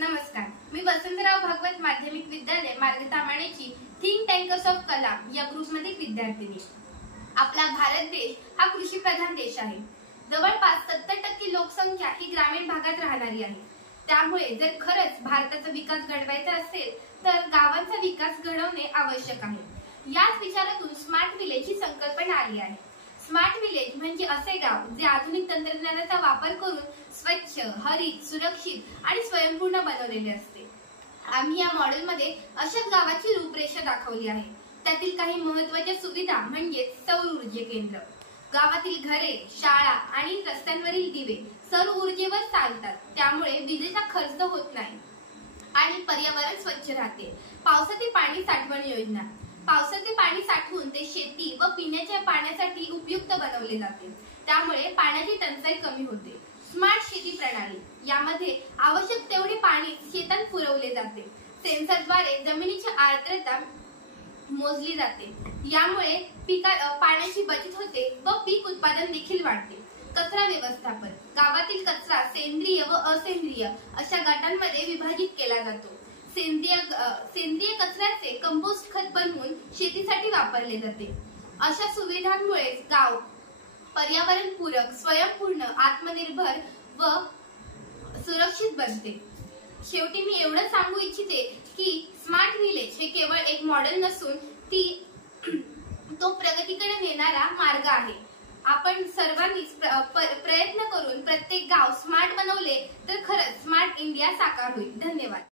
नमस्कार, मी वसंतराव भागवत माध्यमिक विद्यालय मार्गतामाणेची थिंक टँकर्स ऑफ कलाम या ग्रुपमधील विद्यार्थिनी। आपला भारत देश हा कृषी प्रधान देश आहे। जवळपास 70% लोकसंख्या ही ग्रामीण भागात राहणारी आहे। त्यामुळे जर खरंच भारताचा विकास घडवायचा असेल तर गावांचा विकास घडवणे आवश्यक आहे। याच विचारातून स्मार्ट विलेज ही संकल्पना आली आहे। स्मार्ट विलेज म्हणजे असे गाव जे आधुनिक तंत्रज्ञानाचा वापर करून स्वच्छ, हरित, सुरक्षित आणि स्वयंपूर्ण बनवलेले असते। आम्ही या मॉडेलमध्ये अशाच गावाची रूपरेषा दाखवली आहे। त्यातील काही महत्त्वाच्या सुविधा म्हणजे सौर ऊर्जा केंद्र, गावातील घरे, शाळा आणि रस्त्यांवरील दिवे सौर ऊर्जेवर चालतात, त्यामुळे विजेचा खर्च होत नाही आणि पर्यावरण स्वच्छ राहते। पावसातील पाणी साठवण योजना, पावसाचे पाणी साठवून ते शेती व पिण्याच्या पाण्यासाठी उपयुक्त बनवले जाते, त्यामुळे पाण्याची टंचाई कमी होते। स्मार्ट शेती प्रणाली, यामध्ये आवश्यक तेवढे पाणी शेतात पुरवले जाते। सेन्सरद्वारे जमिनीची आर्द्रता मोजली जाते, यामुळे पाण्याची बचत होते व पीक उत्पादन देखील वाढते। कचरा व्यवस्थापन, गावातील कचरा सेंद्रिय व असेंद्रिय अशा गटांमध्ये विभाजित केला जातो। सेंद्रिय कचऱ्याचे कंपोस्ट खत बनवून शेतीसाठी वापरले जाते। अशा सुविधांमुळे गाव पर्यावरणपूरक, स्वयंपूर्ण, आत्मनिर्भर व सुरक्षित बनते। शेवटी मी एवढं सांगू इच्छिते की स्मार्ट विलेज हे केवळ एक मॉडेल नसून तो प्रगतीकडे नेणारा मार्ग आहे। आपण सर्वांनी प्रयत्न करून प्रत्येक गाव स्मार्ट बनवले तर खरंच स्मार्ट इंडिया साकार होईल। धन्यवाद।